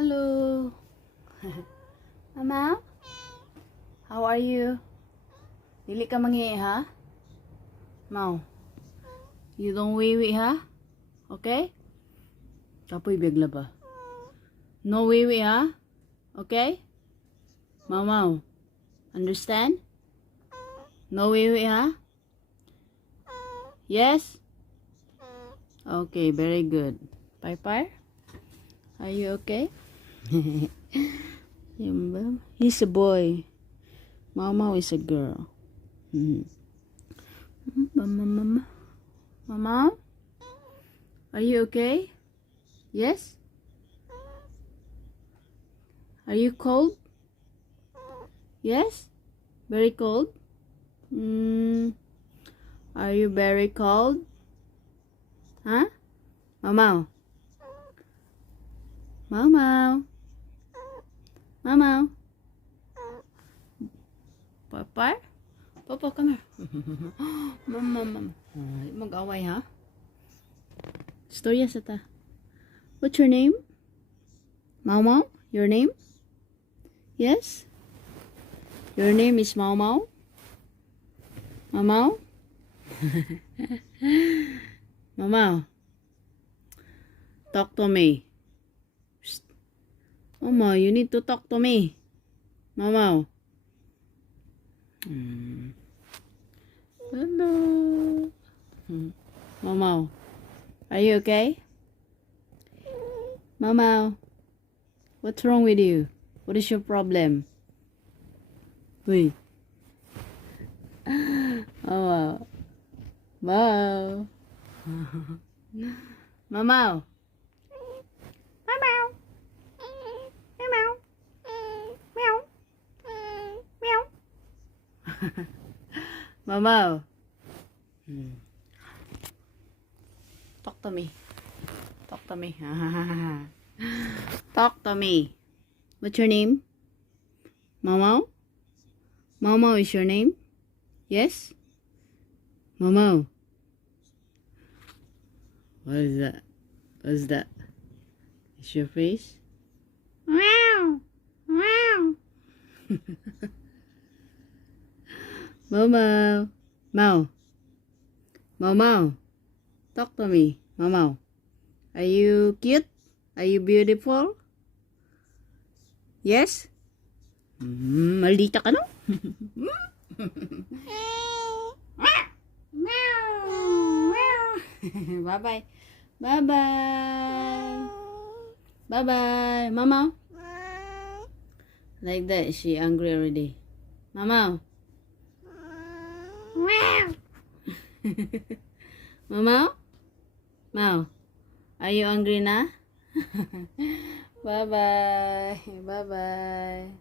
Hello. Mama? How are you? Dili ka mangi ha? Mau. You don't wee ha? Okay? Kapoy bigla ba? No wee ha? Okay? Mau. Understand? No wee ha? Yes? Okay, very good. Pai. Are you okay? He's a boy. Mama is a girl. Mama? Are you okay? Yes? Are you cold? Yes? Very cold? Are you very cold? Huh? Mama? Mama? Mama? Papa? Papa, come here. Mama. Mag-away ha? Storya sa ta. What's your name? Mau? Your name? Yes? Your name is Mau? Mau? Mama. Talk to me. Psst. Mama, you need to talk to me. Mama. Hello. Mama. Are you okay? Mama. What's wrong with you? What is your problem? Wait. Oh, wow. Wow. Mama. Mama. Talk to me. Talk to me. Talk to me. What's your name? Mama? Mama is your name? Yes? Mama. What is that? What is that? Is your face? Meow. Meow. Mama. Mau. Mau. Talk to me. Mama. Are you cute? Are you beautiful? Yes? Maldita ka no? Bye-bye. Bye-bye. Bye-bye. Mama. Like that, she angry already. Mama. Mama? Mau. Are you angry na? Bye-bye. Bye-bye.